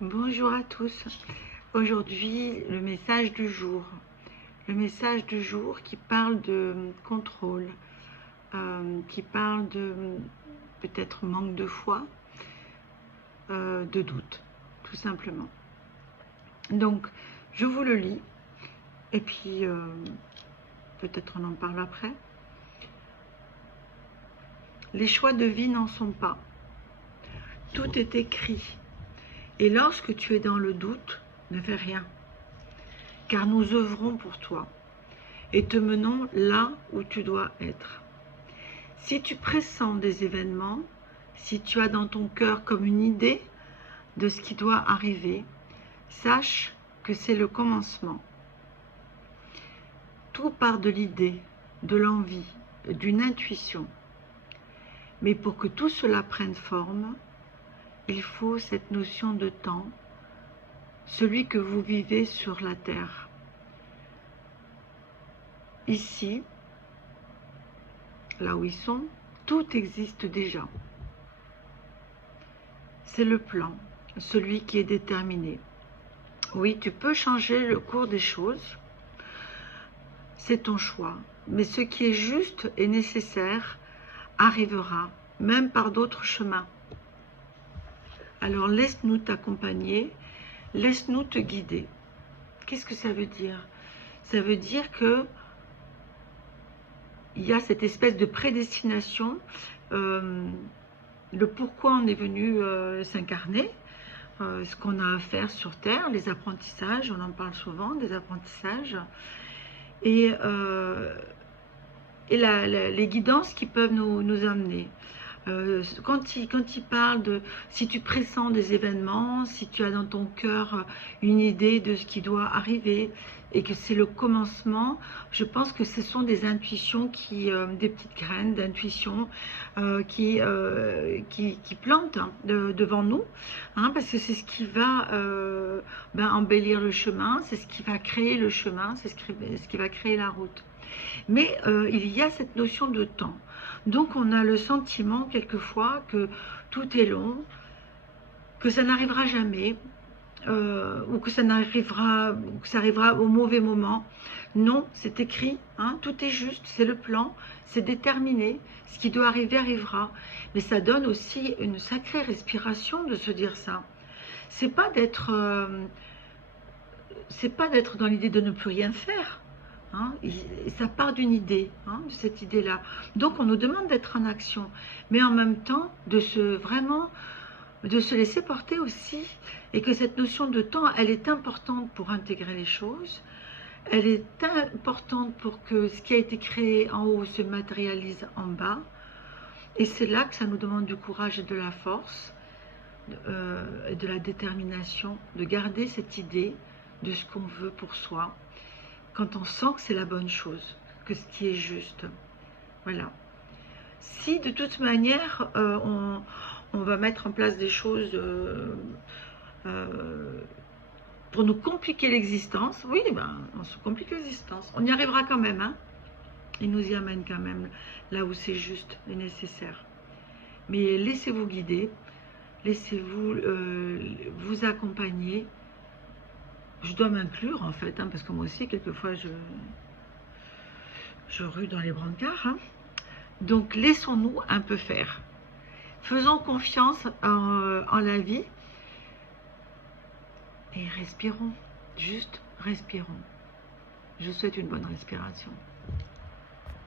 Bonjour à tous. Aujourd'hui, le message du jour. Le message du jour qui parle de contrôle, qui parle de peut-être manque de foi, de doute, tout simplement. Donc, je vous le lis et puis peut-être on en parle après. Les choix de vie n'en sont pas. Tout est écrit. Et lorsque tu es dans le doute, ne fais rien, car nous œuvrons pour toi et te menons là où tu dois être. Si tu pressens des événements, si tu as dans ton cœur comme une idée de ce qui doit arriver, sache que c'est le commencement. Tout part de l'idée, de l'envie, d'une intuition. Mais pour que tout cela prenne forme, il faut cette notion de temps, celui que vous vivez sur la terre. Ici, là où ils sont, tout existe déjà. C'est le plan, celui qui est déterminé. Oui, tu peux changer le cours des choses, c'est ton choix. Mais ce qui est juste et nécessaire arrivera, même par d'autres chemins. Alors laisse-nous t'accompagner, laisse-nous te guider. Qu'est-ce que ça veut dire? Ça veut dire que il y a cette espèce de prédestination, le pourquoi on est venu s'incarner, ce qu'on a à faire sur Terre, les apprentissages, on en parle souvent, des apprentissages, et les guidances qui peuvent nous amener. Quand il parle de si tu pressens des événements, si tu as dans ton cœur une idée de ce qui doit arriver et que c'est le commencement, je pense que ce sont des intuitions des petites graines d'intuition qui plantent devant nous, hein, parce que c'est ce qui va embellir le chemin, c'est ce qui va créer le chemin, c'est ce qui va créer la route. Mais il y a cette notion de temps. Donc on a le sentiment quelquefois que tout est long, que ça n'arrivera jamais, ou que ça arrivera au mauvais moment. Non, c'est écrit, hein, tout est juste, c'est le plan, c'est déterminé, ce qui doit arriver arrivera. Mais ça donne aussi une sacrée respiration de se dire ça. C'est pas d'être dans l'idée de ne plus rien faire. Hein, ça part d'une idée, hein, de cette idée-là. Donc on nous demande d'être en action, mais en même temps de se laisser porter aussi, et que cette notion de temps, elle est importante pour intégrer les choses, elle est importante pour que ce qui a été créé en haut se matérialise en bas, et c'est là que ça nous demande du courage et de la force, et de la détermination, de garder cette idée de ce qu'on veut pour soi, quand on sent que c'est la bonne chose, que ce qui est juste. Voilà. Si de toute manière, on va mettre en place des choses pour nous compliquer l'existence, oui, ben, on se complique l'existence. On y arrivera quand même, hein. Il nous y amène quand même là où c'est juste et nécessaire. Mais laissez-vous guider, laissez-vous vous accompagner. Je dois m'inclure en fait, hein, parce que moi aussi, quelquefois, je rue dans les brancards. Hein. Donc, laissons-nous un peu faire. Faisons confiance en la vie et respirons. Juste respirons. Je vous souhaite une bonne respiration.